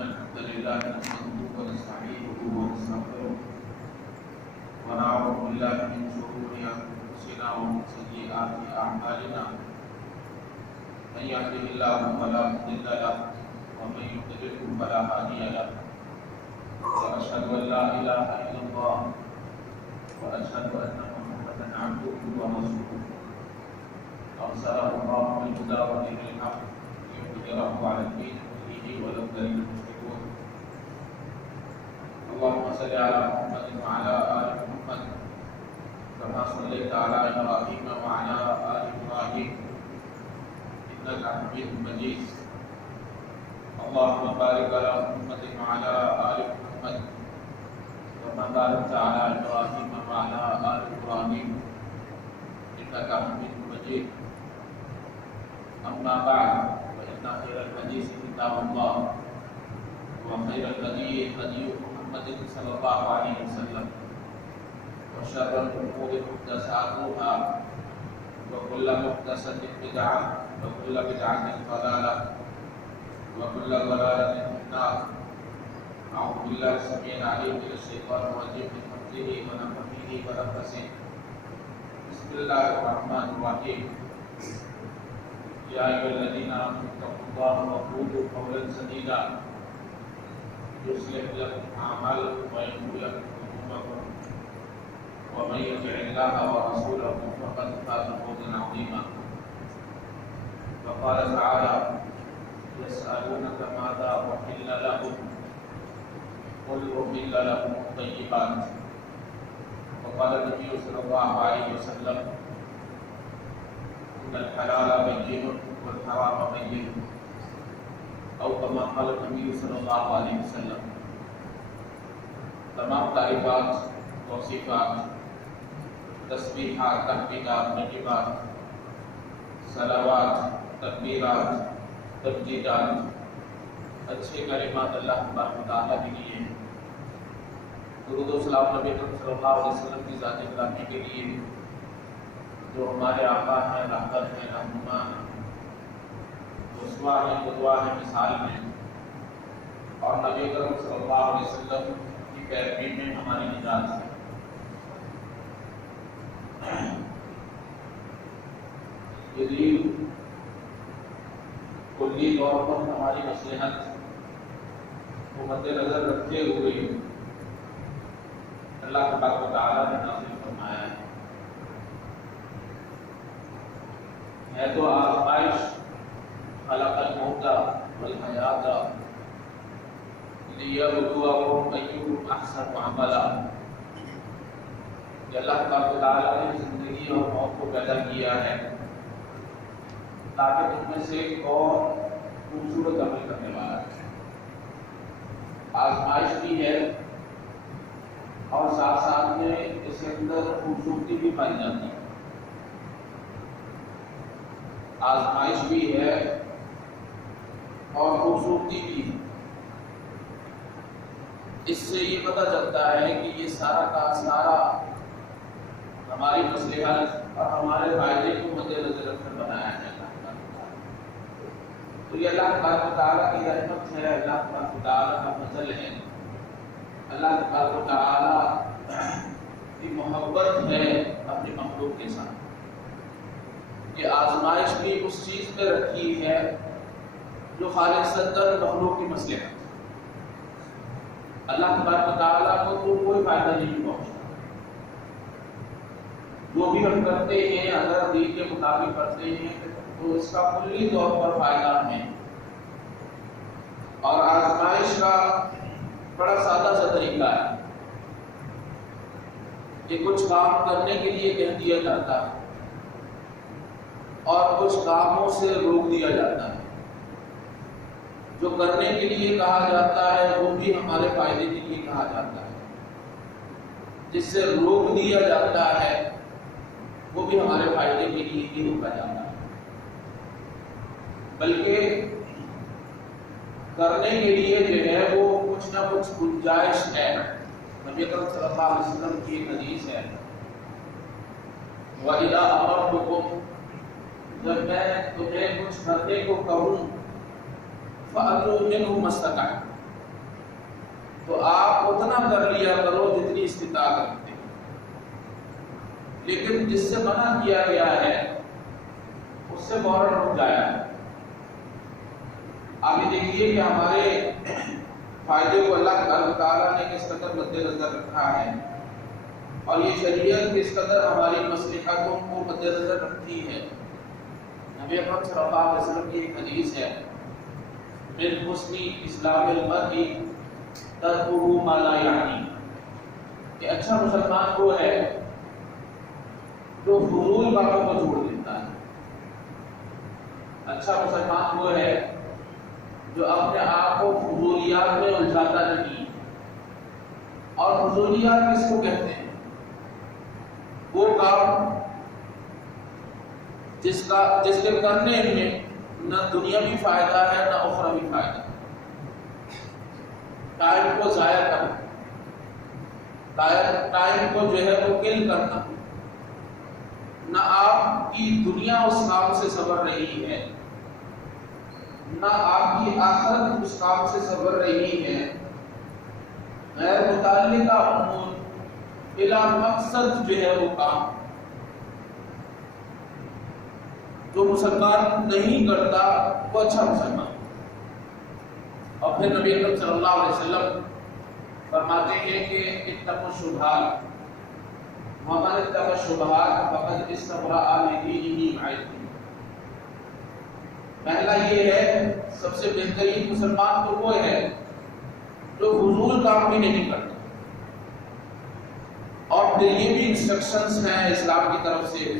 الحمد لله نحمده ونستعينه ونستغفره ونعوذ بالله من شرور أنفسنا ومن سيئات أعمالنا من يهده الله فلا مضل له ومن يضلل فلا هادي له وأشهد أن لا إله إلا الله وأشهد أن محمدا عبده ورسوله أرسله الله بالهدى ودين الحق ليظهره على الدين كله ولو كره المشركون اللهم صل على محمد وعلى آل محمد كما صليت على إبراهيم وعلى آل إبراهيم إنك حميد مجيد اللهم بارك على محمد وعلى آل محمد كما باركت على إبراهيم وعلى آل إبراهيم إنك حميد مجيد أما بعد فإن خير الحديث كتاب الله وخير الهدي هدي محمد صلى الله عليه وسلم وشر الأمور محدثاتها وكل محدثة بدعة وكل بدعة ضلالة وكل ضلالة في النار أعوذ بالله السميع العليم من الشيطان الرجيم من همزه ونفخه ونفثه بسم الله الرحمن الرحيم يا أيها الذين آمنوا اتقوا الله وقولوا قولا سديدا يصلح لكم أعمالكم ويغفر لكم ذنوبكم ومن يطع الله ورسوله فقد فاز فوزا عظيما وقال تعالى يسألونك ماذا أحل لهم قل أحل لكم الطيبات وقال النبي صلى الله عليه وسلم إن الحلال بين والحرام بين أو كما قال النبي صلی اللہ علیہ وسلم. تمام تعریفات، توصیفات، تسبیحات، تحمیدات، نجیبات، صلوات، تکبیرات، تمجیدات، اچھے کلمات اللہ تبارک و تعالیٰ کے لیے، درود و سلام نبی کریم صلی اللہ علیہ وسلم کی ذات گرامی کے لیے جو ہمارے آقا ہیں، رہبر ہیں، رہنما ہیں، اسوہ ہیں، قدوہ ہیں، مثال ہیں، اور نبی کریم صلی اللہ علیہ وسلم کی پیروی میں ہماری نجات ہے. یہ دین کلی طور پر ہماری مصلحت کو مد نظر رکھتے ہوئے اللہ تبارک و تعالیٰ نے نازل فرمایا ہے تو آزمائش. خلق الموت والحیات لیبلوکم ایکم احسن عملا. کہ اللہ تبارک و تعالیٰ نے زندگی اور موت کو پیدا کیا ہے تاکہ تم میں سے کون خوبصورت عمل کرنے والا ہے. آزمائش بھی ہے اور ساتھ ساتھ میں اس کے اندر خوبصورتی بھی پائی جاتی ہے. آزمائش بھی ہے اور خوبصورتی بھی ہے. اس سے یہ پتہ چلتا ہے کہ یہ سارا کا سارا ہماری مصلحت اور ہمارے فائدے کو مد نظر رکھ کر بنایا ہے. تو یہ اللہ تبارک و تعالیٰ کی رحمت ہے، اللہ تبارک و تعالیٰ کا فضل ہے، اللہ تبارک و تعالیٰ کی محبت ہے اپنی مخلوق کے ساتھ. یہ آزمائش بھی اس چیز میں رکھی ہے جو خالصتاً مخلوق کی مصلحت. اللہ تبارک و تعالیٰ کو تو کوئی فائدہ نہیں پہنچتا. جو بھی ہم کرتے ہیں اگر دین کے مطابق کرتے ہیں تو اس کا کلی طور پر فائدہ ہمیں. اور آزمائش کا بڑا سادہ سا طریقہ ہے کہ کچھ کام کرنے کے لیے کہہ دیا جاتا ہے اور کچھ کاموں سے روک دیا جاتا ہے. جو کرنے کے لیے کہا جاتا ہے وہ بھی ہمارے فائدے کے لیے کہا جاتا ہے، جس سے روک دیا جاتا ہے وہ بھی ہمارے فائدے کے لیے ہی روکا جاتا ہے. بلکہ کرنے کے لیے جو ہے وہ کچھ نہ کچھ گنجائش ہے. نبی اکرم صلی اللہ علیہ وسلم کی ایک حدیث ہے وَإِذَا أَمَرْتُكُمْ، جب میں تمہیں کچھ کرنے کو کہوں فَأَتُوا مِنْهُ مَا اسْتَطَعْتُمْ، تو آپ اتنا کر لیا کرو جتنی استطاعت رکھتے ہیں، لیکن جس سے منع کیا گیا ہے اس سے فوراً رک جایا ہے۔ آگے دیکھیے کہ ہمارے فائدے کو اللہ تعالیٰ نے کس قدر مد نظر رکھا ہے، اور یہ شریعت کس قدر ہماری مصلحتوں کو مد نظر رکھتی ہے۔ نبی اکرم صلی اللہ علیہ وسلم کی ایک حدیث ہے، من حسن اسلام المرء ترکہ ما لا یعنی، کہ اچھا مسلمان وہ ہے جو فضول باتوں کو چھوڑ دیتا ہے۔ اچھا مسلمان وہ ہے جو اپنے آپ کو فضولیات میں الجھاتا نہیں۔ اور فضولیات کس کو کہتے ہیں؟ وہ کام جس کے کرنے میں نہ دنیاوی فائدہ ہے نہ اخروی فائدہ، ٹائم کو ضائع کرنا، ٹائم کو جو ہے وہ کل کرنا، نہ آپ کی دنیا اس کام سے سنور رہی ہے نہ آپ کی آخرت اس کام سے سنور رہی ہے، غیر متعلقہ امور بلا مقصد جو ہے وہ کام جو مسلمان نہیں کرتا وہ اچھا مسلمان۔ اور پھر نبی اکرم صلی اللہ علیہ وسلم فرماتے ہیں کہ اتقوا الشبہات ومن اتقى الشبہات فقد استبرأ لدینہ وعرضہ۔ پہلا یہ ہے، سب سے بہترین مسلمان تو وہ ہے جو فضول کام بھی نہیں کرتا۔ اور پھر یہ بھی انسٹرکشنز ہیں اسلام کی طرف سے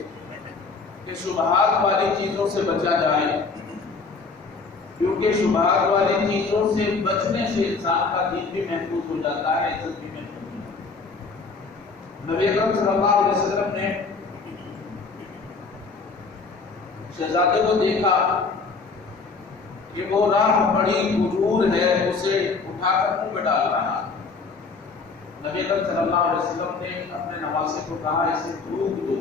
کہ شبہات والی چیزوں سے بچا جائے، کیونکہ شبہات والی چیزوں سے بچنے سے انسان کا دین بھی محفوظ ہو جاتا ہے، عزت بھی محفوظ ہو جاتی ہے۔ نبی اکرم صلی اللہ علیہ وسلم نے شہزادے کو دیکھا کہ وہ راہ بڑی کھجور ہے، اسے اٹھا کر منہ میں ڈال رہا۔ نبی اکرم صلی اللہ علیہ وسلم نے اپنے نواسے کو کہا اسے تھوک دو،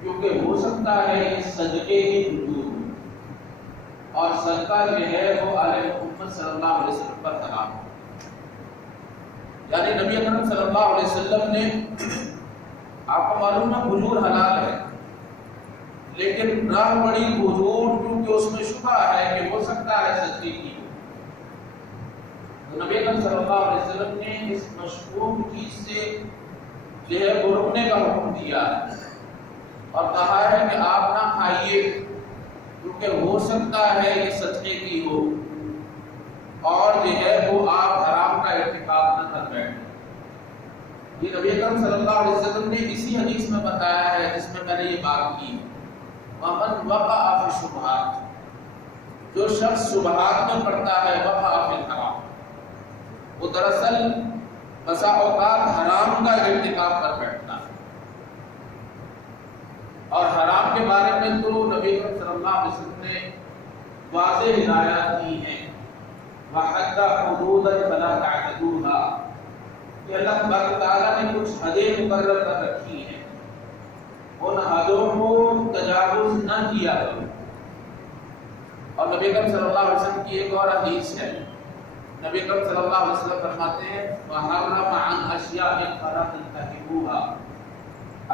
کیونکہ ہو سکتا ہے یہ صدقے کی کھجور، اور صدقہ جو ہے وہ آل محمد صلی اللہ علیہ وسلم پر حرام ہے۔ یعنی نبی اکرم صلی اللہ علیہ وسلم نے، آپ کو معلوم ہے کھجور حلال ہے، لیکن راہ بڑی کھجور کیونکہ اس میں شبہ ہے کہ ہو سکتا ہے صدقے کی، تو نبی اکرم صلی اللہ علیہ وسلم نے اس مشکوک چیز سے جو ہے وہ رکنے کا حکم دیا ہے، اور کہا ہے کہ آپ نہ کھائیے کیونکہ ہو سکتا ہے یہ صدقے کی ہو، اور جو ہے وہ آپ حرام کا ارتکاب نہ کر بیٹھیں۔ یہ نبی اکرم صلی اللہ علیہ وسلم نے اسی حدیث میں بتایا ہے جس میں میں نے یہ بات کی، وَمَنْ وَقَعَ فِي الشُّبْهَاتِ، جو شخص شبہات میں پڑتا ہے وقع فی الحرام، وہ دراصل بسا اوقات حرام کا ارتکاب کر بیٹھتا ہے۔ اور حرام کے بارے میں تو نبی اکرم صلی اللہ علیہ وسلم نے واضح ہدایات دی ہیں، وَحَدَّ حُدُودًا فَلَا تَعْتَدُوهَا، کہ اللہ تبارک تعالیٰ نے کچھ حدیں مقرر کر رکھی ہیں، ان حدوں کو تجاوز نہ کیا کرو۔ اور نبی اکرم صلی اللہ علیہ وسلم کی ایک اور حدیث ہے، نبی اکرم صلی اللہ علیہ وسلم فرماتے ہیں وَحَرَّمَ عَنْ أَشْيَاءٍ فَلَا تَنْتَهِكُوهَا،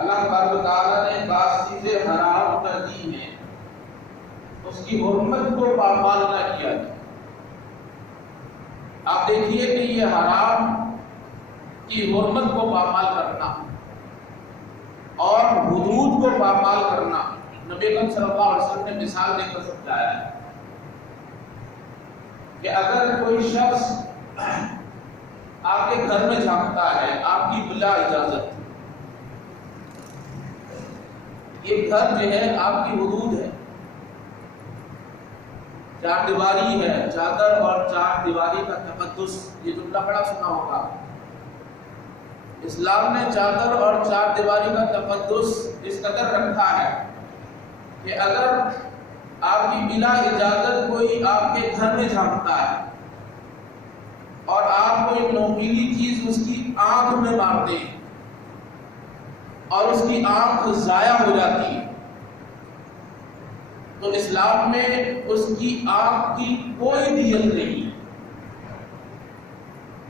اللہ تبارک تعالیٰ نے بعض چیزیں حرام کر دی ہیں، اس کی حرمت کو پامال نہ کیا جائے۔ آپ دیکھیے کہ یہ حرام کی حرمت کو پامال کرنا اور حدود کو پامال کرنا نبی اکرم صلی اللہ علیہ وسلم نے مثال دے کر سمجھایا ہے کہ اگر کوئی شخص آپ کے گھر میں جھانکتا ہے آپ کی بلا اجازت، یہ گھر جو ہے آپ کی حدود ہے، چار دیواری ہے، چادر اور چار دیواری کا تقدس، یہ جملہ بڑا سنا ہوگا۔ اسلام نے چادر اور چار دیواری کا تقدس اس قدر رکھا ہے کہ اگر آپ کی بلا اجازت کوئی آپ کے گھر میں جھانکتا ہے اور آپ کوئی نوکیلی چیز اس کی آنکھ میں مارتے ہیں اور اس کی آنکھ ضائع ہو جاتی ہے، تو اسلام میں اس کی آنکھ کی کوئی دیت نہیں،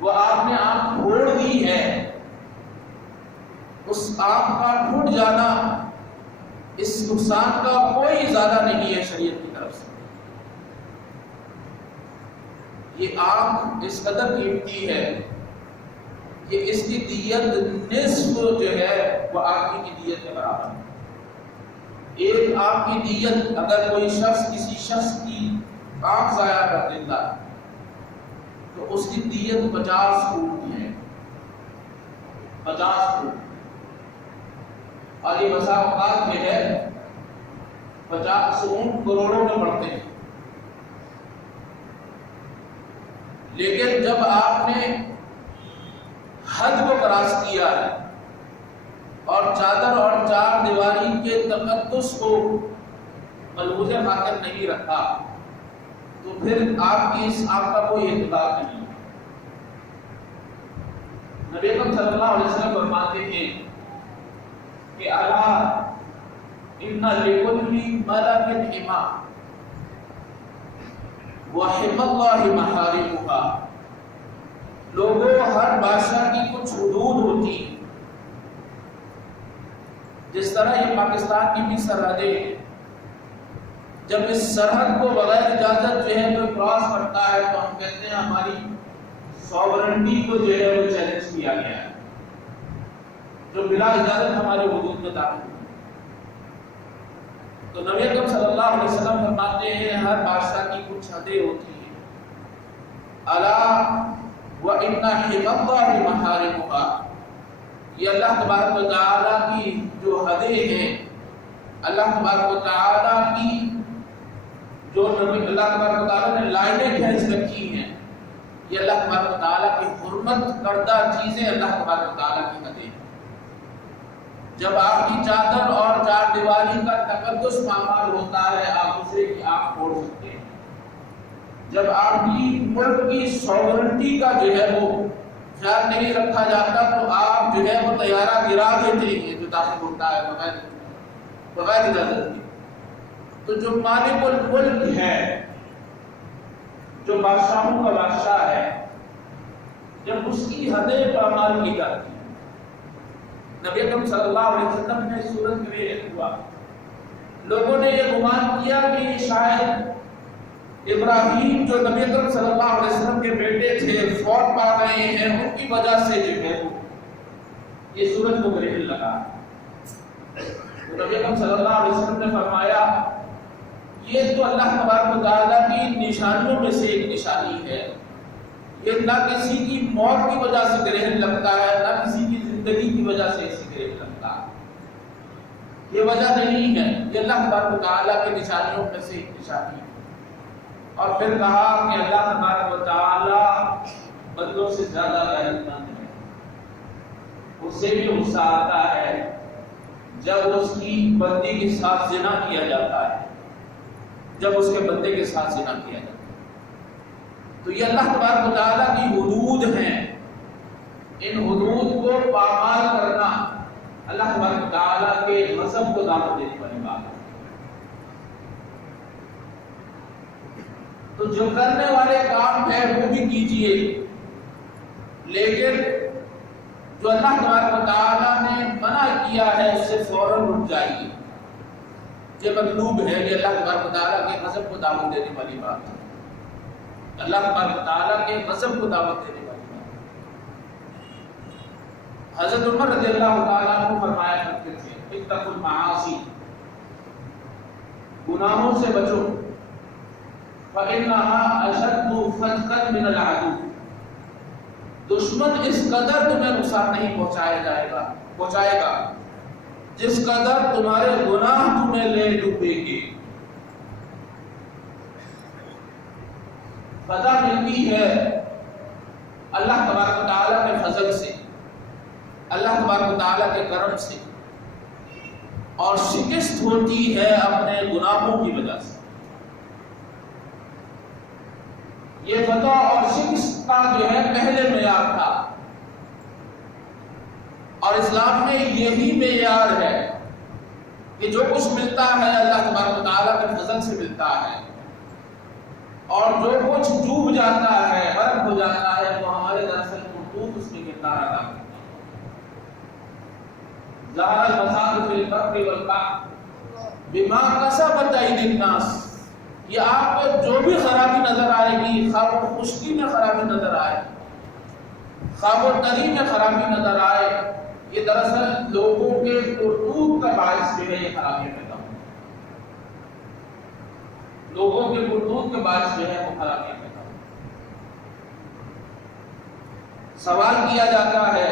وہ آپ نے آنکھ پھوڑ دی ہے، اس آنکھ کا ٹوٹ جانا اس نقصان کا کوئی زیادہ نہیں ہے شریعت کی طرف سے۔ یہ آنکھ اس قدر قیمتی ہے کہ اس کی دیت نصف جو ہے وہ آدمی کی دیت کے برابر ہے۔ ایک آنکھ کی دیت اگر کوئی شخص کسی شخص کی آنکھ ضائع کر دیتا ہے تو اس کی دیت 50 اونٹ کی ہے، 50 اونٹ، اور یہ بسا اوقات میں ہے 50 اونٹ کروڑوں میں پڑتے ہیں۔ لیکن جب آپ نے حد کو کراس کیا ہے اور چادر اور چار دیواری کے تقدس کو ملحوظ خاطر نہیں رکھا تو پھر آپ کی اس آنکھ کا کوئی اعتبار نہیں۔ نبی اکرم صلی اللہ علیہ وسلم فرماتے ہیں کہ الا ان لکل ملک حما وحم اللہ محارمها، لوگوں ہر بادشاہ کی کچھ حدود ہوتی ہیں، جس طرح یہ پاکستان کی بھی سرحدیں ہیں، جب اس سرحد کو بغیر اجازت جو ہے وہ کراس کرتا ہے تو ہم کہتے ہیں ہماری سوورنٹی کو جو ہے وہ چیلنج کیا گیا ہے، جو بلا اجازت ہمارے حدود میں داخل ہے۔ تو نبی اکرم صلی اللہ علیہ وسلم فرماتے ہیں ہر بادشاہ کی کچھ حدیں ہوتی ہیں، الا وَإِنَّ حِمَ اللَّهِ مَحَارِمُهَا، یہ اللہ تبارک و تعالیٰ کی جو حدیں ہیں، اللہ تبارک و تعالیٰ کی جو اللہ تبارک و تعالیٰ نے لائنیں کھینچ رکھی ہیں، یہ اللہ تبارک و تعالیٰ کی حرمت کردہ چیزیں اللہ تبارک و تعالیٰ کی حدیں ہیں۔ جب آپ کی چادر اور چار دیواری کا تقدس پامال ہوتا ہے آپ دوسرے کی آنکھ پھوڑ سکتے ہیں۔ جب آپ کی ملک کی سوورنٹی کا جو ہے وہ خیال نہیں رکھا جاتا تو آپ جو ہے وہ طیارہ گرا دیتے ہیں جو داخل ہوتا ہے بغیر اجازت کے۔ تو جو مالک الملک ہے، جو بادشاہوں کا بادشاہ ہے، جب اس کی حدیں پامال کی جاتی ہیں، نبی اکرم صلی اللہ علیہ وسلم نے سورت میں یہ ہوا، لوگوں نے یہ گمان کیا کہ شاید ابراہیم جو نبی اکرم صلی اللہ علیہ وسلم کے بیٹے تھے فوت پا گئے ہیں، ان کی وجہ سے جو ہے یہ سورج کو گرہن لگا۔ تو نبی اکرم صلی اللہ علیہ وسلم نے فرمایا یہ تو اللہ تبارک و تعالیٰ کی نشانیوں میں سے ایک نشانی ہے، یہ نہ کسی کی موت کی وجہ سے گرہن لگتا ہے نہ کسی کی زندگی کی وجہ سے اسے گرہن لگتا ہے، یہ وجہ نہیں ہے، یہ اللہ تبارک و تعالیٰ کی نشانیوں میں سے ایک نشانی ہے۔ اور پھر کہا کہ اللہ تبارک و تعالیٰ بندوں سے زیادہ غیرت مند ہے، اسے بھی غصہ آتا ہے جب اس کی بندی کے ساتھ زنا کیا جاتا ہے، جب اس کے بندے کے ساتھ زنا کیا جاتا ہے۔ تو یہ اللہ تبارک و تعالیٰ کی حدود ہیں، ان حدود کو پامال کرنا اللہ تبارک و تعالیٰ کے غضب کو دعوت دینے والی بات ہے۔ تو جو کرنے والے کام ہے وہ بھی کیجئے، لیکن جو اللہ تبارک و تعالیٰ نے منع کیا ہے اس سے فوراً رک جائیے، یہ مطلوب ہے، یہ اللہ تبارک و تعالیٰ کے غضب کو دعوت دینے والی بات ہے، اللہ تبارک و تعالیٰ کے غضب کو دعوت دینے والی بات ہے۔ حضرت عمر رضی اللہ تعالیٰ عنہ فرمایا کرتے تھے اتقوا المعاصی، گناہوں سے بچو، فَإِنَّهَا أَشَدُّ فَتْقًا مِنَ الْعَدُوِّ، دشمن اس قدر تمہیں نقصان نہیں پہنچائے گا جس قدر تمہارے گناہ تمہیں لے ڈوبیں گے۔ فتح ملتی ہے اللہ تبارک و تعالیٰ کے فضل سے، اللہ تبارک و تعالیٰ کے کرم سے، اور شکست ہوتی ہے اپنے گناہوں کی وجہ سے۔ یہ فتح اور شکست کا جو ہے پہلے معیار تھا، اور اسلام میں یہی معیار ہے کہ جو کچھ ملتا ہے اللہ تبارک و تعالیٰ کے فضل سے ملتا ہے، اور جو کچھ ڈوب جاتا ہے، غرق ہو جاتا ہے وہ ہمارے دراصل کردار ادا کرتا ہوں۔ ظہر الفساد فی البر والبحر بما کسبت ایدی الناس، یہ آپ کو جو بھی خرابی نظر آئے گی، خواہ وہ خشکی میں خرابی نظر آئے، خواہ وہ تری میں خرابی نظر آئے، یہ دراصل لوگوں کے کرتوت کا باعث جو ہے یہ خرابی پیدا ہوئی، لوگوں کے کرتوت کے باعث جو ہے وہ خرابی پیدا ہوئی۔ سوال کیا جاتا ہے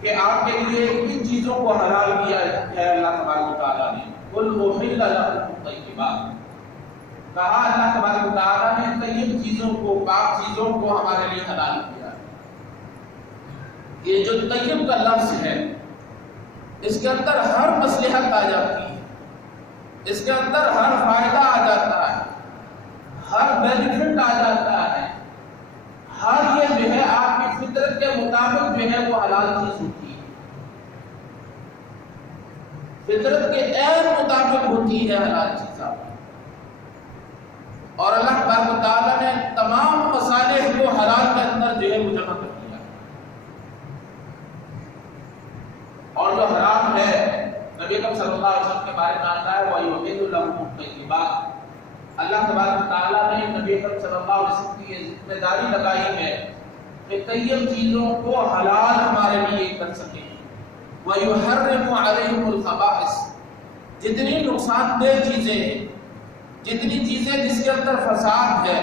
کہ آپ کے لیے کن چیزوں کو حلال کیا ہے اللہ تبارک و تعالیٰ نے؟ قل احل لکم الطیبات، کہا اللہ تبارک و تعالیٰ نے طیب چیزوں کو، پاک چیزوں کو ہمارے لیے حلال کیا ہے۔ یہ جو طیب کا لفظ ہے اس کے اندر ہر مصلحت آ جاتی ہے، اس کے اندر ہر فائدہ آ جاتا ہے، ہر بینیفٹ آ جاتا ہے، ہر یہ جو ہے آپ کی فطرت کے مطابق جو ہے وہ حلال چیز ہوتی ہے، فطرت کے عین مطابق ہوتی ہے حلال چیز آپ۔ اور اللہ تبارک و تعالیٰ نے تمام مصالح کو حلال کے اندر جو ہے وہ جمع کر دیا، اور جو حرام ہے نبی اکرم صلی اللہ علیہ وسلم کے بارے میں آتا ہے وَيُحِلُّ لَهُمُ الطَّيِّبَاتِ، اللہ تبارک و تعالیٰ نے نبی اکرم صلی اللہ علیہ وسلم کی یہ ذمہ داری لگائی ہے کہ طیب چیزوں کو حلال ہمارے لیے کر سکیں، وَيُحَرِّمُ عَلَيْهِمُ الْخَبَائِثَ، جتنی نقصان دہ چیزیں ہیں، جتنی چیزیں جس کے اندر فساد ہے،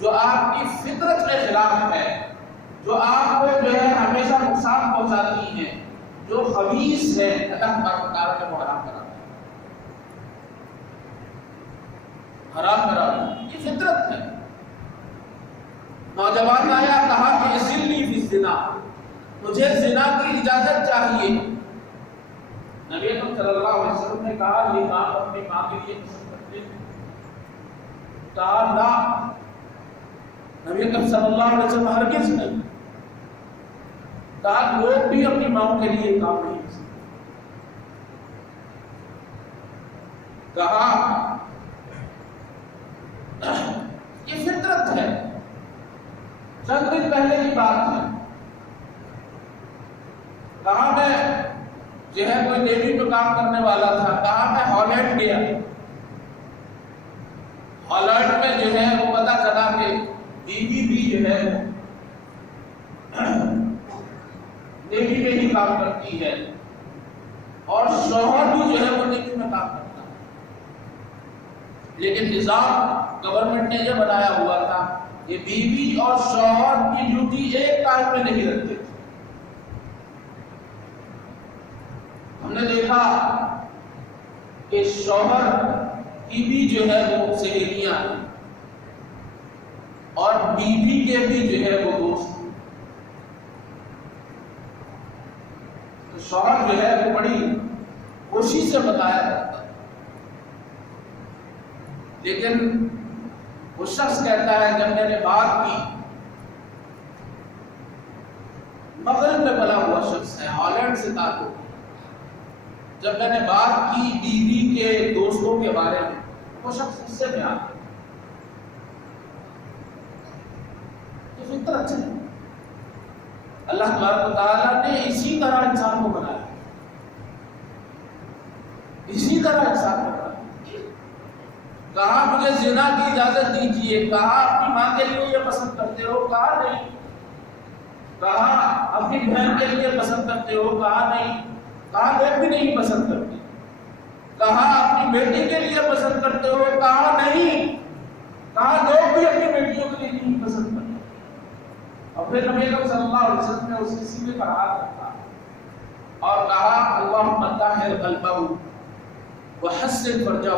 جو آپ کی فطرت کے خلاف ہے، جو آپ کو جو ہے ہمیشہ نقصان پہنچاتی ہیں، جو خبیث ہے، اللہ تبارک و تعالیٰ نے وہ حرام کرا دیا، حرام کرا دیا، یہ فطرت ہے۔ نوجوان آیا کہا کہ اذنی فی الزنا، مجھے زنا کی اجازت چاہیے۔ نبی اکرم صلی اللہ علیہ وسلم نے کہا یہ آپ اپنی ماں کے لیے پسند کرتے ہیں؟ کہا لا، نبی اکرم صلی اللہ علیہ وسلم ہرگز نہیں۔ کہا لوگ بھی اپنی ماں کے لیے کام نہیں کر سکتے۔ کہا یہ فطرت ہے، چند دن پہلے کی بات ہے، کہا میں جو ہے کوئی نیوی میں کام کرنے والا تھا، کہا میں ہالینڈ گیا، ہالینڈ میں جو ہے وہ پتا چلا کہ بیوی بھی جو ہے نیوی میں ہی کام کرتی ہے اور شوہر بھی جو ہے وہ نیوی میں کام کرتا ہے، لیکن نظام گورنمنٹ نے یہ بنایا ہوا تھا کہ بیوی اور شوہر کی ڈیوٹی ایک ٹائم میں نہیں رکھتے تھے۔ ہم نے دیکھا کہ شوہر کی بھی جو ہے وہ سہیلیاں ہیں اور بیوی کے بھی جو ہے وہ دوست، تو شوہر جو ہے وہ بڑی کوشش سے بتایا جاتا ہے، لیکن وہ شخص کہتا ہے جب میں نے بات کی، مغرب میں بنا ہوا شخص ہے، ہالینڈ سے تعلق، جب میں نے بات کی بیوی کے دوستوں کے بارے میں، وہ شخص اس سے میں آ گیا۔ یہ فطرت ہے، اللہ تبارک و تعالیٰ نے اسی طرح انسان کو بنایا، اسی طرح انسان کو بنایا۔ کہا مجھے زنا کی اجازت دیجیے، کہا اپنی ماں کے لیے یہ پسند کرتے ہو؟ کہا نہیں۔ کہا اپنی بہن کے لیے پسند کرتے ہو؟ کہا نہیں۔ کہا میں بھی نہیں پسند کرتی۔ کہا اپنی بیٹی کے لیے پسند کرتے ہو؟ کہا نہیں۔ کہا لوگ بھی اپنی بیٹیوں کے لیے نہیں پسند کرتے۔ اور پھر نبی اکرم صلی اللہ علیہ وسلم نے اس کے سینے پر ہاتھ رکھا اور کہا اللہم طہر قلبہ وحسن فرجہ،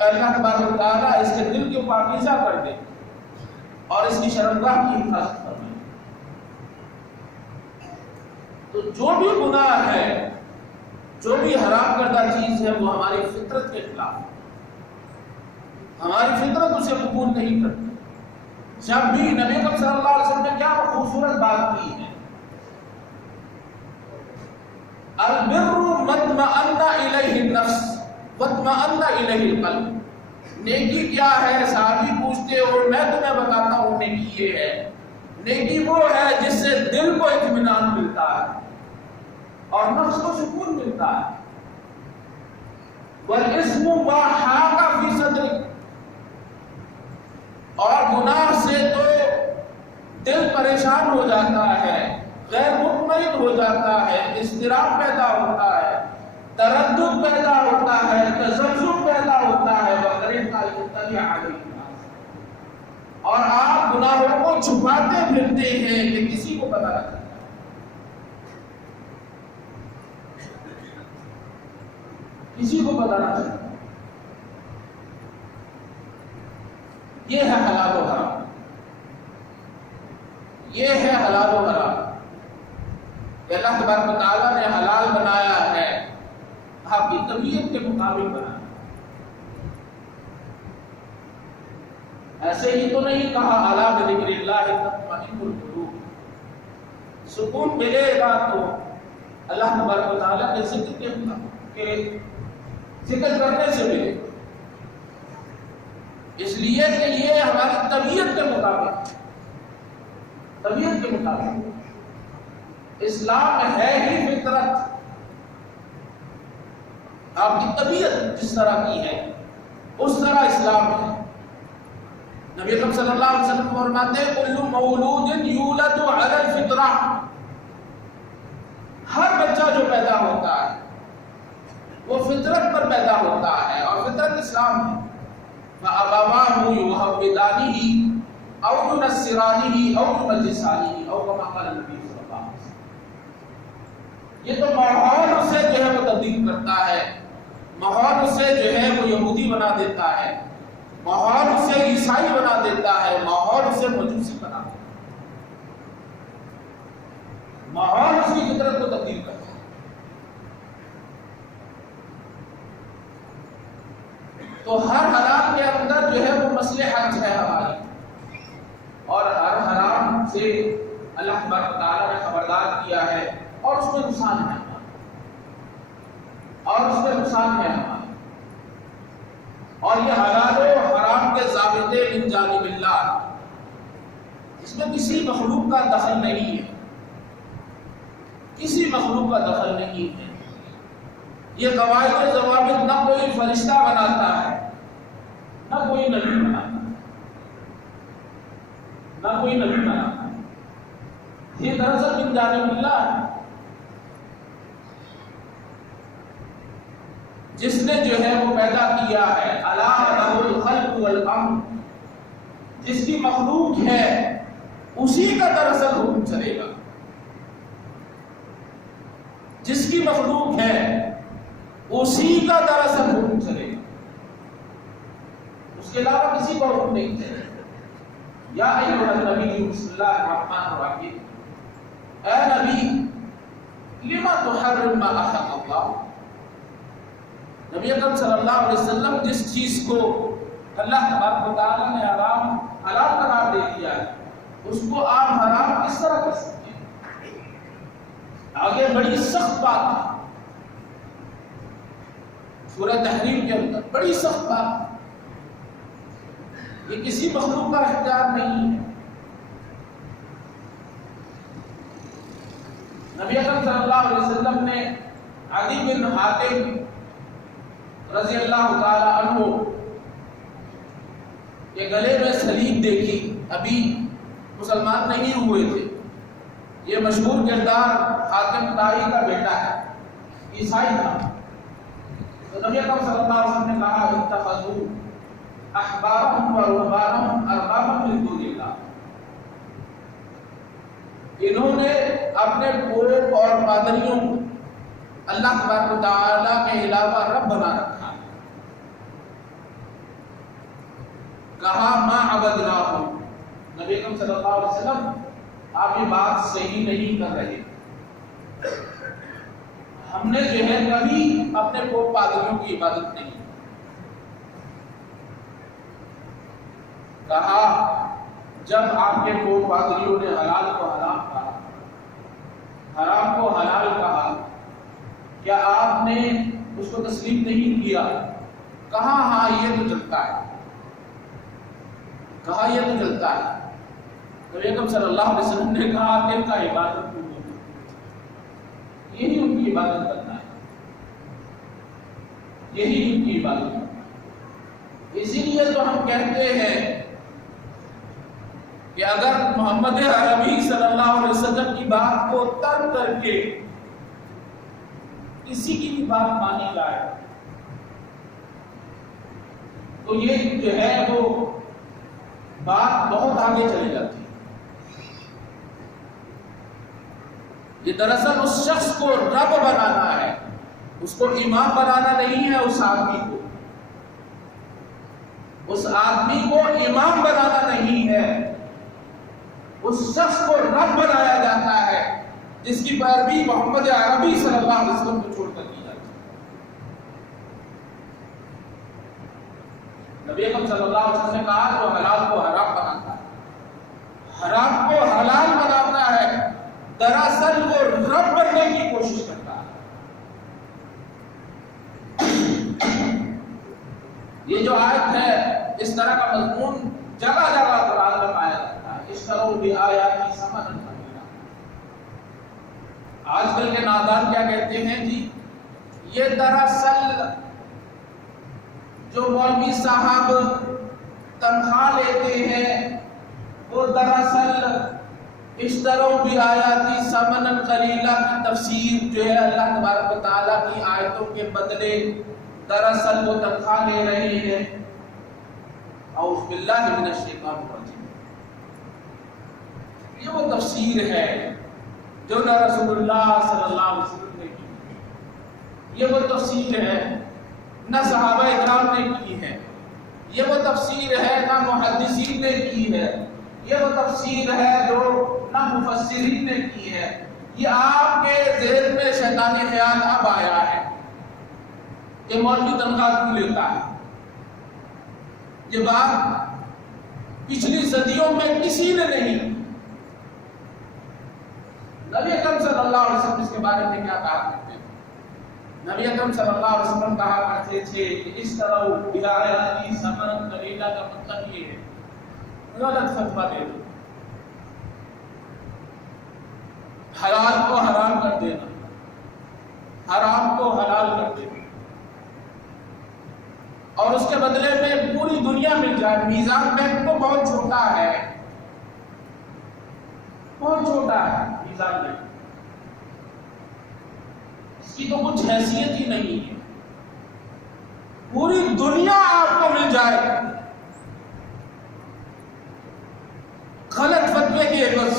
اللہ تبارک و تعالیٰ اس کے دل کو پاکیزہ کر دے اور اس کی شرمگاہ کی حفاظت فرمائے۔ تو جو بھی گناہ ہے، جو بھی حرام کردہ چیز ہے، وہ ہماری فطرت کے خلاف ہے، ہماری فطرت اسے قبول نہیں کرتی۔ جب بھی نبی اکرم صلی اللہ علیہ وسلم نے کیا خوبصورت بات کی ہے، البر مطمئن الیہ النفس واطمئن الیہ القلب، نیکی کیا ہے؟ صحابی پوچھتے ہو، میں تمہیں بتاتا ہوں نیکی یہ ہے، نیکی وہ ہے جس سے دل کو اطمینان ملتا ہے اور نفس کو سکون ملتا ہے. والاسم ما حاک فی صدرک، اور گناہ سے تو دل پریشان ہو جاتا ہے، غیر مطمئن ہو جاتا ہے، اضطراب پیدا ہوتا ہے، تردد پیدا ہوتا ہے، تذبذب پیدا ہوتا ہے. وَقَرِنْتَ يُطَّلِعَ عَلَيْهِ، اور آپ گناہوں کو چھپاتے پھرتے ہیں کہ کسی کو پتہ نہ چلے. کسی کو پتہ نہ چلے. یہ ہے حلال و حرام، یہ ہے حلال و حرام. کہ اللہ تبارک و تعالیٰ نے حلال بنایا ہے، آپ کی طبیعت کے مطابق بنایا. ایسے ہی تو نہیں کہا الا بذکر اللہ تطمئن القلوب. سکون ملے گا تو اللہ تبارک و تعالیٰ کے ذکر کرنے سے ملے گا. اس لیے کہ یہ ہماری طبیعت کے مطابق، طبیعت کے مطابق. اسلام ہے ہی فطرت. آپ کی طبیعت جس طرح کی ہے اس طرح اسلام ہے. نبی اکرم صلی اللہ علیہ وسلم فرماتے ہیں کل مولود یولد علی الفطرہ، ہر بچہ جو پیدا ہوتا ہے وہ فطرت پر پیدا ہوتا ہے، اور فطرت اسلام ہے. فَأَبَوَاهُ يُهَوِّدَانِهِ أَوْ يُنَصِّرَانِهِ أَوْ يُمَجِّسَانِهِ أَوْ كَمَا قَالَ النَّبِيُّ صلی اللہ علیہ وسلم. یہ تو ماحول اسے جو ہے وہ تبدیل کرتا ہے، ماحول اسے جو ہے وہ یہودی بنا دیتا ہے، ماحول اسے عیسائی بنا دیتا ہے، ماحول اسے مجوسی بنا دیتا ہے، ماحول اس کی فطرت کو تبدیل کرتا ہے. تو ہر حرام کے اندر جو ہے وہ مصلحت ہے ہماری، اور ہر حرام سے اللہ تبارک و تعالیٰ نے خبردار کیا ہے، اور اس میں نقصان ہے ہمارا، اور اس میں نقصان ہے ہمارا. اور یہ حلال و حرام کے ضابطے من جانب اللہ، اس میں کسی مخلوق کا دخل نہیں ہے، کسی مخلوق کا دخل نہیں ہے. یہ قواعد و ضوابط نہ کوئی فرشتہ بناتا ہے، نہ کوئی نبی بناتا ہے، نہ کوئی نبی بناتا ہے. یہ دراصل من جانب اللہ ہے. جس نے جو ہے وہ پیدا کیا ہے، الا لہ الخلق والامر، جس کی مخلوق ہے اسی کا دراصل حکم چلے گا. جس کی مخلوق ہے اسی کا دراصل حکم چلے گا، اس کے علاوہ کسی کا حکم نہیں چلے گا. یا ایھا النبی بسم اللہ الرحمن الرحیم، اے نبی لما تحرم ما احل اللہ. نبی اکرم صلی اللہ علیہ وسلم جس چیز کو اللہ تبارک و تعالیٰ نے حلال قرار دے دیا ہے اس کو آپ حرام کس طرح کر سکتے ہیں؟ آگے بڑی سخت بات ہے سورہ تحریم کے اندر، بڑی سخت بات. یہ کسی مخلوق کا اختیار نہیں ہے. نبی اکرم صلی اللہ علیہ وسلم نے عدی بن حاتم رضی اللہ تعالی عنہ کے گلے میں سلیب دیکھی، ابھی مسلمان نہیں ہوئے تھے. یہ مشہور کردار حاتم طائی کا بیٹا ہے، عیسائی تھا. تو نبی اکرم صلی اللہ علیہ وسلم نے کہا اتخذوا احبارهم ورهبانهم اربابا من دون اللہ. انہوں نے اپنے پوپ اور پادریوں کو اللہ تبارک و تعالیٰ کے علاوہ رب بنا رکھا ہے. کہا ما عبدناہم. نبی اکرم صلی اللہ علیہ وسلم آپ یہ بات صحیح نہیں کر رہے، ہم نے جو ہے کبھی اپنے پوپ پادریوں کی عبادت نہیں. کہا جب آپ کے پوپ پادریوں نے حلال کو حرام کہا، حرام کو حلال کہا، کیا آپ نے اس کو تسلیم نہیں کیا؟ کہا ہاں یہ تو چلتا ہے، کہا یہ تو چلتا ہے. نبی اکرم صلی اللہ علیہ وسلم نے کہا ان کا عبادت کو یہی ان کی عبادت کرنا ہے، یہی ان کی عبادت کرنا ہے۔ اسی لیے تو ہم کہتے ہیں کہ اگر محمد عربی صلی اللہ علیہ وسلم کی بات کو ترک کر کے کسی کی بھی بات مانی جائے تو یہ جو ہے وہ بات بہت آگے چلی جاتی ہے۔ یہ دراصل اس شخص کو رب بنانا ہے، اس کو امام بنانا نہیں ہے، اس آدمی کو امام بنانا نہیں ہے، اس شخص کو رب بنایا جاتا ہے جس کی پیروی محمد عربی صلی اللہ علیہ وسلم کو چھوڑ کر کی جاتی ہے۔ نبی اکرم صلی اللہ علیہ وسلم نے کہا جو حلال کو حرام بناتا ہے، حرام کو حلال بناتا ہے، دراصل وہ رب بننے کی کوشش کرتا ہے۔ یہ جو آیت ہے اس طرح کا مضمون جگہ جگہ قرآن میں پایا جاتا ہے، اشتروا بآیاتی ثمنا قلیلا۔ آج کل کے نادان کیا کہتے ہیں جی، یہ دراصل جو مولوی صاحب تنخواہ لیتے ہیں وہ دراصل اشتروا بآیاتی ثمنا قلیلا کی تفسیر جو ہے اللہ تبارک و تعالیٰ کی آیتوں کے بدلے دراصل وہ تنخواہ لے رہے ہیں۔ اعوذ باللہ من الشیطان الرجیم۔ یہ وہ تفسیر ہے جو نہ رسول اللہ صلی اللہ علیہ وسلم نے کی، یہ وہ تفسیر ہے نہ صحابہ اکرام نے کی ہے، یہ وہ تفسیر ہے نہ محدثین نے کی ہے، یہ وہ تفسیر ہے جو نہ مفسرین نے کی ہے۔ یہ آپ کے ذہن میں شیطانی خیال اب آیا ہے کہ مولوی تنخواہ کیوں لیتا ہے۔ یہ بات پچھلی صدیوں میں کسی نے نہیں، نبی اکرم صلی اللہ علیہ وسلم اس کے بارے میں کیا کہا کرتے ہیں؟ نبی اکرم صلی اللہ علیہ وسلم کہا کرتے تھے کہ اشتروا بآیاتی ثمنا قلیلا کا مطلب یہ ہے غلط فتویٰ دے دو، حلال کو حرام کر دینا، حرام کو حلال کر دینا، اور اس کے بدلے میں پوری دنیا مل جائے۔ میزان بینک تو بہت چھوٹا ہے، بہت چھوٹا ہے میزان بینک، اس کی تو کچھ حیثیت ہی نہیں ہے۔ پوری دنیا آپ کو مل جائے غلط فتوے کی عوض۔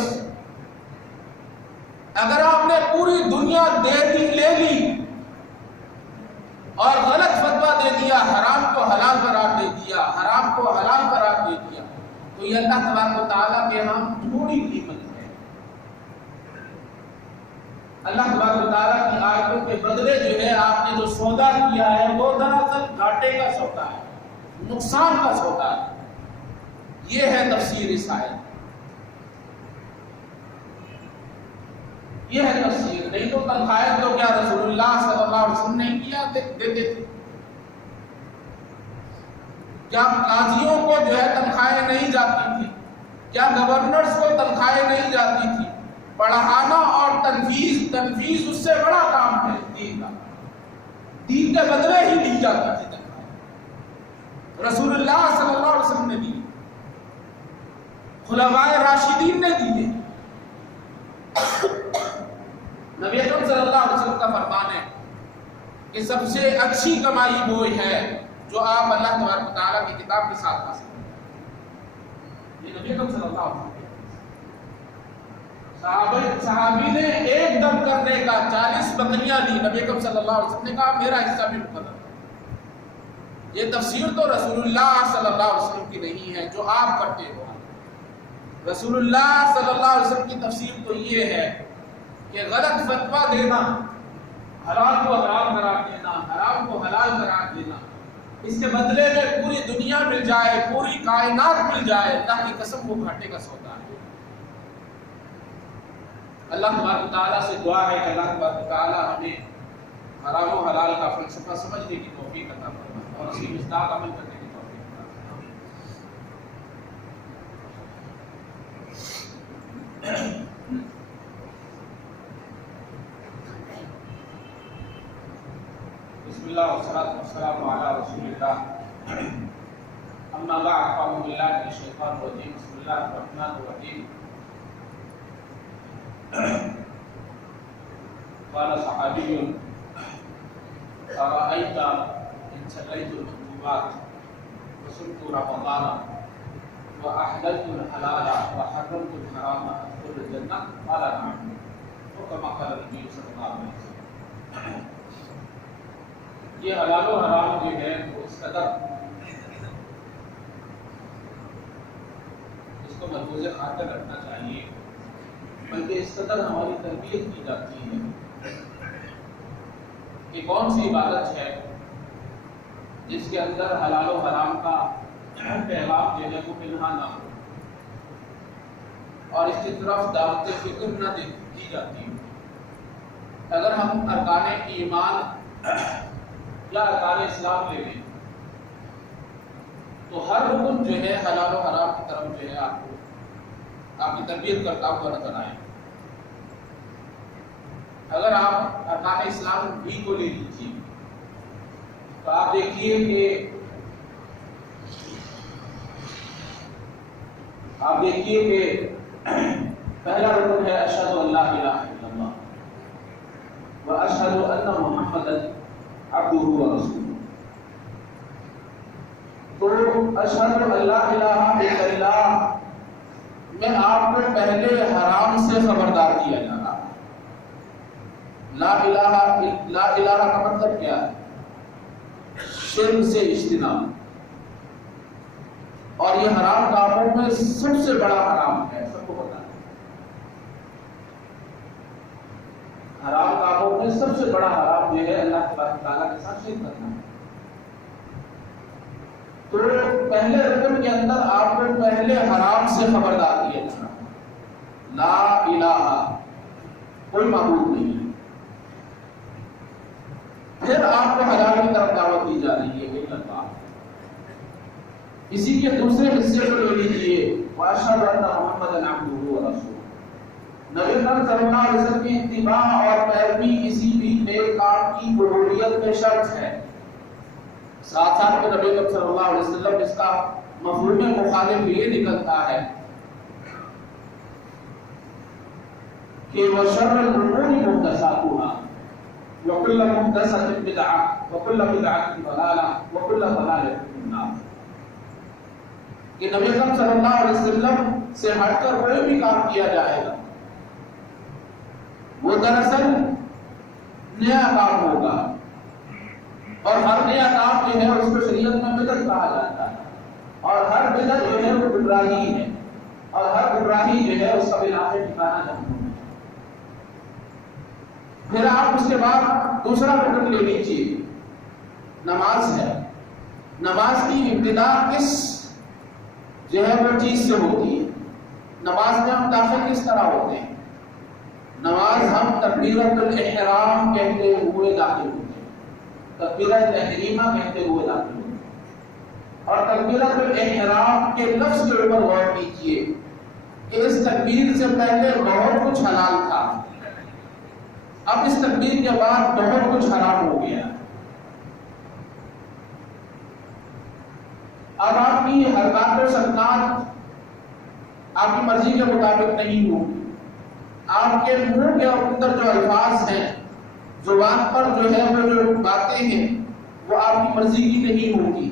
اگر آپ نے پوری دنیا لے لی اور غلط فتویٰ دے دیا، حرام کو حلال قرار دے دیا، حرام کو حلال قرار دے دیا، تو یہ اللہ تبارک و تعالیٰ کے ہاں تھوڑی قیمت ہے۔ اللہ تبارک و تعالیٰ کی آیتوں کے بدلے جو ہے آپ نے جو سودا کیا ہے وہ دراصل گھاٹے کا سودا ہے، نقصان کا سودا ہے۔ یہ ہے تفسیر اس آیت، یہ ہے تفسیر۔ نہیں تو تنخواہیں تو کیا رسول اللہ صلی اللہ علیہ وسلم نے کیا دیتے تھے؟ کیا قاضیوں کو جو ہے تنخواہیں نہیں جاتی تھی؟ کیا گورنرز کو تنخواہیں نہیں جاتی تھی؟ پڑھانا اور تنفیذ اس سے بڑا کام ہے دین کا، دین کے بدلے ہی دی جاتی تھی تنخواہیں۔ رسول اللہ صلی اللہ علیہ وسلم نے دی، خلفائے راشدین نے دیے۔ نبی اکرم صلی اللہ علیہ وسلم کا فرمان ہے کہ سب سے اچھی کمائی وہ ہے جو آپ اللہ تبارک و تعالیٰ کی کتاب کے ساتھ حاصل کریں۔ یہ نبی اکرم صلی اللہ علیہ وسلم، صحابی نے ایک دم کرنے کا 40 بکریاں لی، نبی اکرم صلی اللہ علیہ وسلم نے کہا میرا حصہ بھی مقرر۔ یہ تفسیر تو رسول اللہ صلی اللہ علیہ وسلم کی نہیں ہے جو آپ کرتے ہو۔ رسول اللہ صلی اللہ علیہ وسلم کی تفسیر تو یہ ہے کہ غلط فتویٰ دینا، حلال کو حرام قرار دینا، حرام کو حلال قرار دینا، اس کے بدلے میں پوری دنیا مل جائے، پوری کائنات مل جائے، اللہ کی قسم وہ گھاٹے کا سودا ہے۔ اللہ تبارک و تعالیٰ سے دعا ہے کہ اللہ تبارک و تعالیٰ ہمیں حرام و حلال کا فلسفہ سمجھنے کی توفیق عطا فرمائے اور اس کی مصداق عمل کرنے کی توفیق عطا فرمائے۔ والسلام على رسول الله أما بعد فأعوذ بالله من الشيطان الرجيم بسم الله الرحمن الرحيم قال صحابي أرأيت إن صليت المكتوبات وصمت رمضان وأحللت الحلال وحرمت الحرام أدخل الجنة؟ قال نعم. وكما قال النبي صلى الله عليه وسلم یہ حلال و حرام جو ہے وہ اس قدر اس کو محفوظ خاطر رکھنا چاہیے، بلکہ اس قدر ہماری تربیت کی جاتی ہے کہ کون سی عبادت ہے جس کے اندر حلال و حرام کا پیغام جو ہے وہ پنہا نہ ہو اور اس کی طرف دعوت فکر نہ دی جاتی ہے۔ اگر ہم ارکان ایمان یا ارکان اسلام لے لیں تو ہر رکن جو ہے حلال و حرام کی طرف جو ہے آپ کی تربیت کرتا ہوا نظر آئے۔ اگر آپ ارکان اسلام بھی کو لے لیجیے تو آپ دیکھیے کہ پہلا رکن ہے اشہد ان لا الہ الا اللہ واشہد ان محمدا عبدہ ورسولہ۔ تو اشہد ان لا الہ الا اللہ میں آپ کو پہلے حرام سے خبردار کیا جا رہا ہے۔ لا الہ کا مطلب کیا ہے؟ شرک سے اجتناب، اور یہ حرام کاموں میں سب سے بڑا حرام ہے، سب کو پتا ہے۔ حرام کاموں میں سب سے بڑا حرام جو ہے اللہ تبارک تعالیٰ کے ساتھ شرک کرنا ہے۔ تو پہلے رکن کے اندر آپ کو پہلے حرام سے خبردار کیا جانا، لا الہ کوئی معبود نہیں۔ پھر آپ کو حلال کی طرف دعوت دی جا رہی ہے الا اللہ۔ اسی کے دوسرے حصے کو لے لیجیے واشہد ان محمدا عبدہ ورسولہ۔ نبی اکرم صلی اللہ علیہ وسلم کی اتباع اور پیروی کسی بھی نیک کام کی قبولیت میں شرط ہے۔ ساتھ ساتھ میں نبی اکرم صلی اللہ علیہ وسلم اس کا مفہوم مخالف یہ نکلتا ہے کہ وشر الامور محدثاتها وكل محدثة بدعة وكل بدعة ضلالة وكل ضلالة في النار۔ کہ نبی اکرم صلی اللہ علیہ وسلم سے ہٹ کر کوئی بھی کام کیا جائے گا وہ دراصل نیا کام ہوگا، اور ہر نیا کام جو ہے اس کو شریعت میں بدعت کہا جاتا ہے، اور ہر بدعت جو ہے وہ گمراہی ہے، اور ہر گمراہی جو ہے اس کا بناء ٹھکانا جہنم ہے۔ پھر آپ اس کے بعد دوسرا رکن لے لیجیے، نماز ہے۔ نماز کی ابتدا کس جو ہے وہ چیز سے ہوتی ہے؟ نماز میں ہم داخل کس طرح ہوتے ہیں؟ نماز ہم تکبیرۃ الاحرام کہتے ہوئے داخل ہوتے ہیں، تکبیرۃ تحریمہ کہتے ہوئے داخل ہوتے ہیں۔ اور تکبیرۃ الاحرام کے لفظ کے اوپر غور کیجیے کہ اس تکبیر سے پہلے بہت کچھ حلال تھا، اب اس تکبیر کے بعد بہت کچھ حرام ہو گیا۔ اب آپ کی حرکات و سکنات آپ کی مرضی کے مطابق نہیں ہوگی، آپ کے منہ کے اندر جو الفاظ ہیں، زبان پر جو ہے وہ جو باتیں ہیں وہ آپ کی مرضی کی نہیں ہوگی،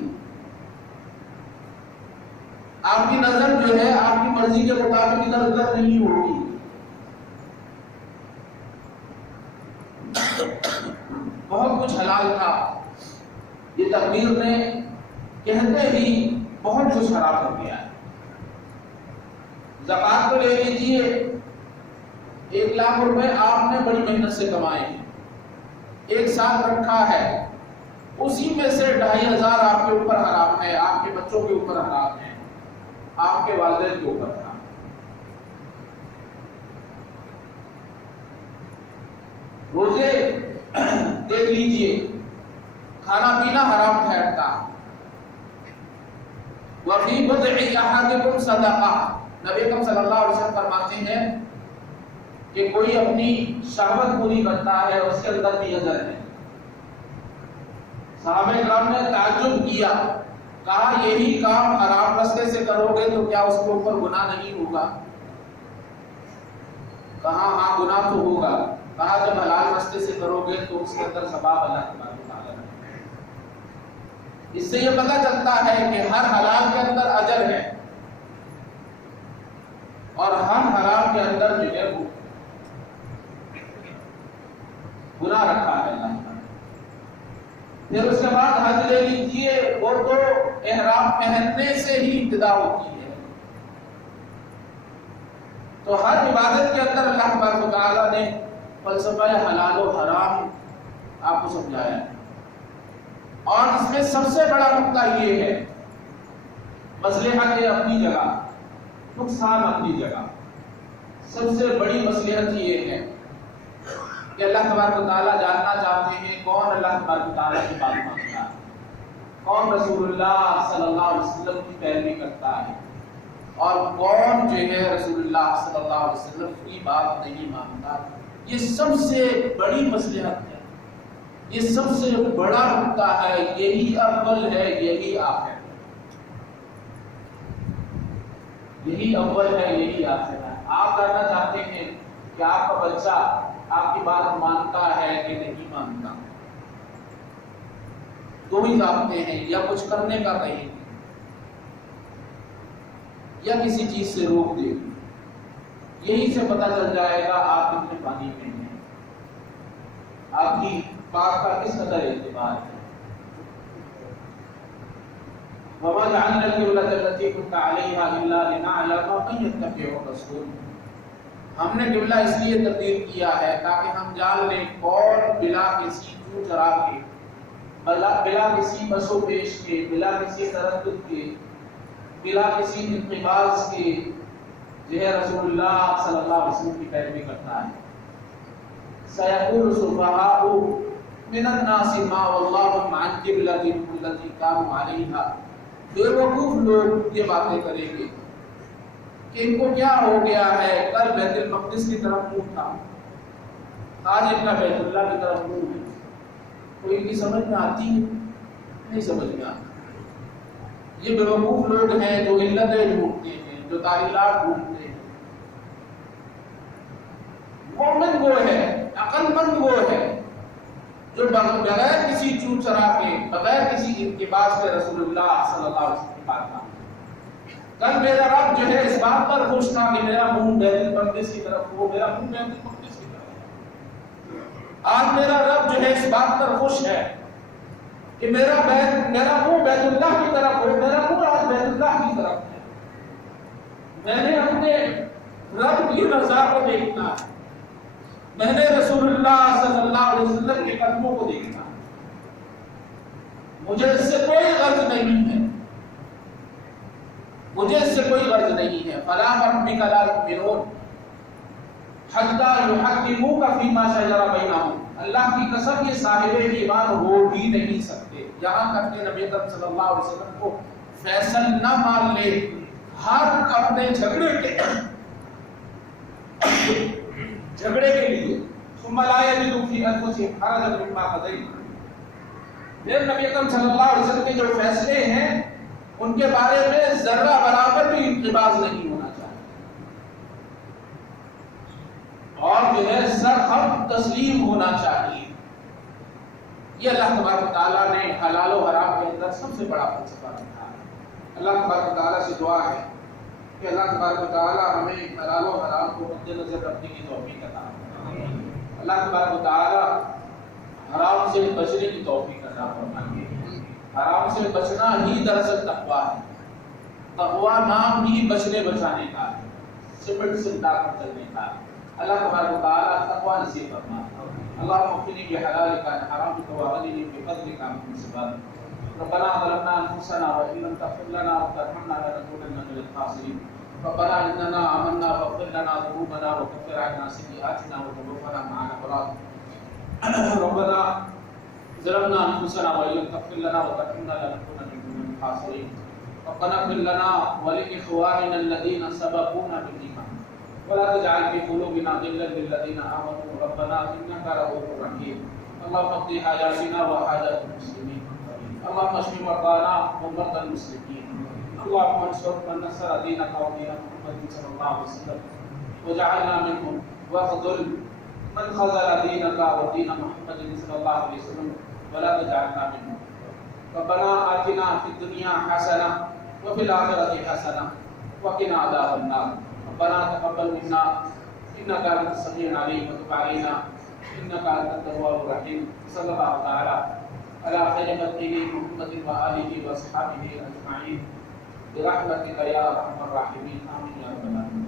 آپ کی نظر جو ہے آپ کی مرضی کے مطابق ادھر ادھر نہیں ہوگی۔ بہت کچھ حلال تھا، یہ تکبیر نے کہتے ہی بہت کچھ حرام کر دیا ہے۔ زکوٰۃ کو لے لیجیے، 1 لاکھ روپے آپ نے بڑی محنت سے کمائے ہیں، 1 سال رکھا ہے، اسی میں سے 2500 آپ کے اوپر حرام ہے، آپ کے بچوں کے اوپر حرام ہے، آپ کے والدین کے اوپر حرام ہے۔ روزے دیکھ لیجیے، کھانا پینا حرام ٹھہرتا۔ وَفِي بُضْعِ أَحَدِكُمْ صَدَقَةٌ، نبی اکرم صلی اللہ علیہ وسلم فرماتے ہیں کہ کوئی اپنی شہوت پوری کرتا ہے اس کے اندر بھی اجر ہے۔ صحابہ کرام نے تعجب کیا، کہا یہی کام حرام راستے سے کرو گے تو کیا اس کے اوپر گناہ نہیں ہوگا؟ کہا ہاں گناہ تو ہوگا۔ کہا جب حلال راستے سے کرو گے تو اس کے اندر ثواب اللہ تبارک و تعالیٰ نے۔ اس سے یہ پتہ چلتا ہے کہ ہر حلال کے اندر اجر ہے اور ہر حرام کے اندر جو ہے وہ گناہ رکھا ہے اللہ نے۔ پھر اس کے بعد حج لے لیجیے، وہ تو احرام پہننے سے ہی ابتدا ہوتی ہے۔ تو ہر عبادت کے اندر اللہ تبارک و تعالیٰ نے فلسفہ حلال و حرام آپ کو سمجھایا ہے، اور اس میں سب سے بڑا نقطہ یہ ہے، مصلحت اپنی جگہ، نقصان اپنی جگہ۔ سب سے بڑی مصلحت یہ ہے کہ اللہ تبارک و تعالیٰ جاننا چاہتے ہیں کون اللہ تبارک و تعالیٰ کی بات مانتا ہے، کون رسول اللہ صلی اللہ علیہ وسلم کی پیروی کرتا ہے، اور کون جو ہے رسول اللہ صلی اللہ علیہ وسلم کی بات نہیں مانتا۔ یہ سب سے بڑی مصلحت ہے، یہ سب سے بڑا نقطہ ہے، یہی اول ہے، یہی آخر ہے، یہی اول ہے، یہی آخر ہے۔ آپ جاننا چاہتے ہیں کہ آپ کا بچہ آپ کی بات مانتا ہے کہ نہیں مانتا، دو ہی ضابطے ہیں، یا کچھ کرنے کا کہیں گے یا کسی چیز سے روک دے گی۔ یہی سے پتہ چل جائے گا آپ کتنے پانی میں ہیں، آپ کی بات کا کس قدر اعتبار ہے۔ وَمَا جَعَلْنَا الْقِبْلَةَ الَّتِي كُنْتَ عَلَيْهَا إِلَّا لِنَعْلَمَ مَن يَتَّبِعُ الرَّسُولَ۔ ہم نے قبلہ اس لیے تبدیل کیا ہے تاکہ ہم جان لیں کون بلا کسی چو چرا کے، بلا کسی بس و پیش کے، بلا کسی تردد کے، بلا کسی انقباض کے جو ہے رسول اللہ صلی اللہ علیہ وسلم کی پیروی کرتا ہے۔ سَيَقُولُ السُّفَهَاءُ مِنَ النَّاسِ مَا وَلَّاهُمْ عَنْ قِبْلَتِهِمُ الَّتِي كَانُوا عَلَيْهَا۔ بے وقوف لوگ یہ باتیں کریں گے کہ ان کو کیا ہو گیا ہے، کل بیت المقدس کی طرف منہ تھا، آج ان کا بیت اللہ کی طرف منہ ہے۔ کوئی ان کی سمجھ میں آتی ہے؟ نہیں سمجھ میں آتی۔ یہ بے وقوف لوگ ہیں جو علتیں ڈھونڈتے ہیں، جو تعلیلات ڈھونڈتے ہیں۔ مومن وہ ہے، عقل مند وہ ہے جو بغیر کسی چو چرا کے، بغیر کسی انقباض کے رسول اللہ صلی اللہ علیہ وسلم کی بات مانتا۔ کل میرا رب جو ہے اس بات پر خوش تھا کہ میرا منہ بیت المقدس کی طرف ہو، میرا منہ بیت المقدس کی طرف۔ آج میرا رب جو ہے اس بات پر خوش ہے کہ میرا منہ بیت اللہ کی طرف ہو، میرا منہ آج بیت اللہ کی طرف ہے۔ میں نے اپنے رب کی رضا کو دیکھنا ہے، میں نے رسول اللہ صلی اللہ علیہ وسلم کے قدموں کو دیکھنا ہے، مجھے اس سے کوئی غرض نہیں ہے، مجھے اس سے کوئی غرض نہیں ہے۔ فَلَا وَرَبِّكَ لَا يُؤْمِنُونَ حَتَّىٰ يُحَكِّمُوكَ فِي مَا شَجَرَ بَيْنَهُمْ۔ اللہ کی قسم یہ صاحب ایمان ہو بھی نہیں سکتے یہاں تک کہ نبی اکرم صلی اللہ علیہ وسلم کو فیصل نہ مان لے ہر اپنے جھگڑے کے لیے۔ ثُمَّ لَا يَجِدُوا فِي أَنفُسِهِمْ حَرَجًا مِّمَّا قَضَيْتَ۔ پھر نبی اکرم صلی اللہ علیہ وسلم کے جو فیصلے ہیں ان کے بارے میں ذرہ برابر بھی انقباض نہیں ہونا چاہیے، اور جو ہے سرخم تسلیم ہونا چاہیے۔ یہ اللہ تبارک و تعالیٰ نے حلال و حرام کے اندر سب سے بڑا فلسفہ رکھا ہے۔ اللہ تبارک و تعالیٰ سے دعا ہے کہ اللہ تبارک و تعالیٰ ہمیں حلال و حرام کو مد نظر رکھنے کی توفیق عطا فرمائے۔ اللہ تبارک و تعالیٰ حرام سے بچنے کی توفیق عطا فرمائے۔ حرام سے بچنا ہی دراصل تقویٰ ہے۔ تقویٰ نام ہی بچنے بچانے کا ہے، سمٹ سمٹا کر چلنے کا ہے۔ اللہ تبارک و تعالیٰ تقویٰ نصیب فرمائے۔ اللهم اغفرني بحلالك عن حرامك واغنني بفضلك عن سواك۔ ربنا ظلمنا انفسنا وان لم تغفر لنا وترحمنا لنكونن من الخاسرين۔ ربنا اننا آمنا فاغفر لنا ذنوبنا وكفر عنا سيئاتنا وتوفنا مع الابرار۔ ربنا ظلمنا انفسنا وان لم تغفر لنا وترحمنا لنكونن من الخاسرين۔ ربنا اغفر لنا ولاخواننا الذين سبقونا بالايمان ولا تجعل في قلوبنا غلا للذين آمنوا ربنا إنك رؤوف رحيم۔ اللهم اقض حاجاتنا وحاجات المسلمين اللهم اشف مرضانا ومرضى المسلمين. اللهم انصر من نصر دينك ودين محمد صلى الله عليه وسلم وجعلنا منهم، واخذل من خذل دينك ودين محمد صلى الله عليه وسلم ولا تجعلنا منهم. ربنا آتنا في الدنيا حسنة وفي الآخرة حسنة وقنا عذاب النار. ربنا تقبل منا إنك أنت السميع العليم وتب علينا إنك أنت التواب الرحيم. صلى الله تعالى على خير خلقه محمد وآله وأصحابه أجمعين برحمتك يا أرحم الراحمين. آمين يا رب العالمين.